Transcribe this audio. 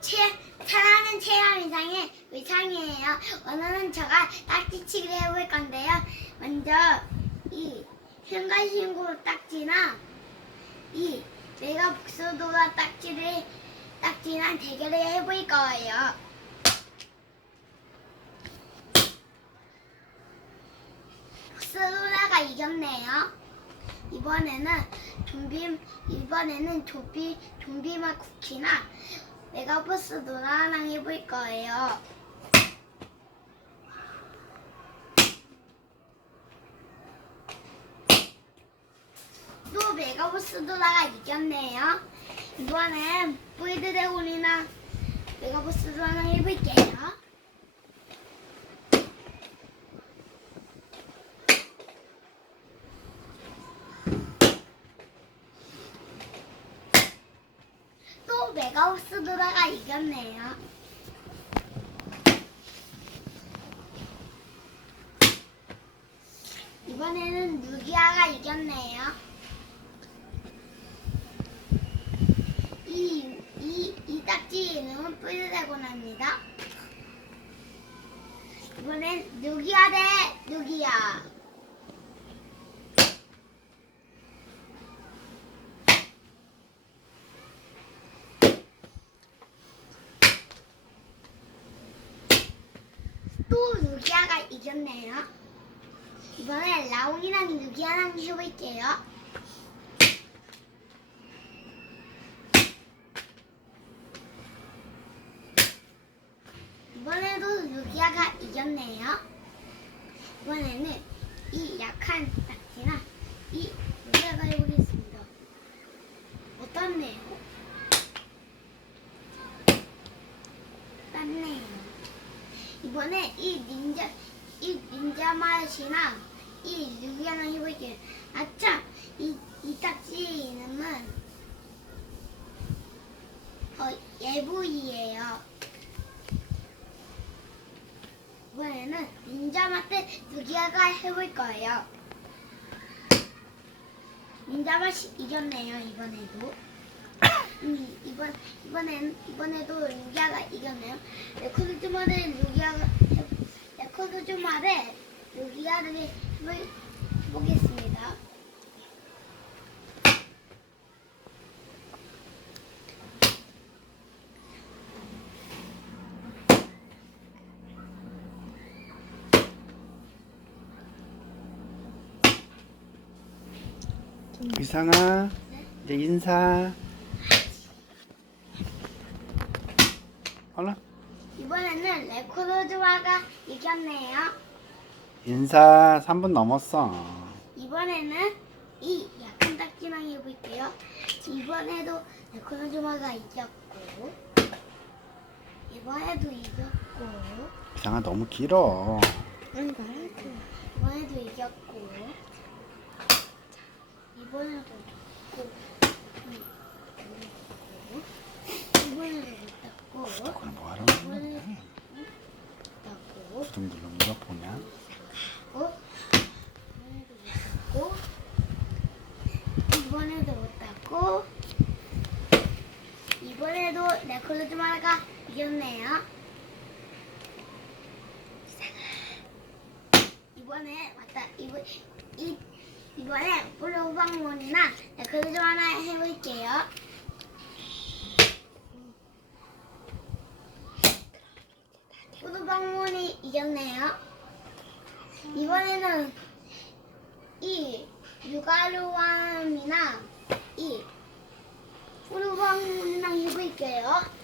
체, 사랑하는 체험 이상의 의상이에요. 오늘은 제가 딱지치기를 해볼 건데요. 먼저 이 현관신고 딱지나 이 내가 복수도가 딱지를 딱지랑 대결을 해볼 거예요. 복수도라가 이겼네요. 이번에는 좀비 이번에는 좀비 좀비맛 쿠키나 메가버스 노라랑 해볼 거예요. 또 메가버스 노라가 이겼네요. 이번엔 보이드래곤이나 메가버스 노라랑 해볼게요. 또 메가우스 노라가 이겼네요. 이번에는 누기아가 이겼네요. 이, 이, 이 딱지 이름은 뿌리드래곤입니다. 이번엔 누기아 대 누기아. 또 누기아가 이겼네요. 이번에 라온이랑 누기아랑 해볼게요. 이번에도 누기아가 이겼네요. 이번에는 이 약한 딱지나 이 누기아가 해보겠습니다. 어떻네요? 땄네요. 이번에 이 닌자 이 닌자 맛이나 이 누기랑 해볼게요. 아참 이, 이 딱지 이름은 어, 예부이예요. 이번에는 닌자 맛대 누기아가 해볼 거예요. 닌자 맛이 이겼네요 이번에도. 음, 이번 이번엔 이번에도 루기아가 이겼네요. 레코드 주말에 루기아가 레코드 주말에 루기아를 해볼- 해보겠습니다. 이상아 이제 인사 이번에는 레코드 주말가 이겼네요. 인사 3분 넘었어. 이번에는 이 약한 딱지랑 해볼게요. 이번에도 레코드 주말가 이겼고 이번에도 이겼고. 이상아 너무 길어. 이번에도 이겼고. 이번에도 이겼고. 음, 이겼고 이번에도 이겼고 그걸 뭐하러 그러냐 이겼고 부둥 누르는 거 보냐 어? 이번에도 이겼고 이번에도 못 땄고 네콜로즈 마라가. 이겼네요. 이번에 맞다. 이번 이 이번에 블루 방문이나 네콜로즈 마라 해볼게요. 블루 방문이 이겼네요. 이번에는 이 유가루암이나 이 후루방이랑 해볼게요.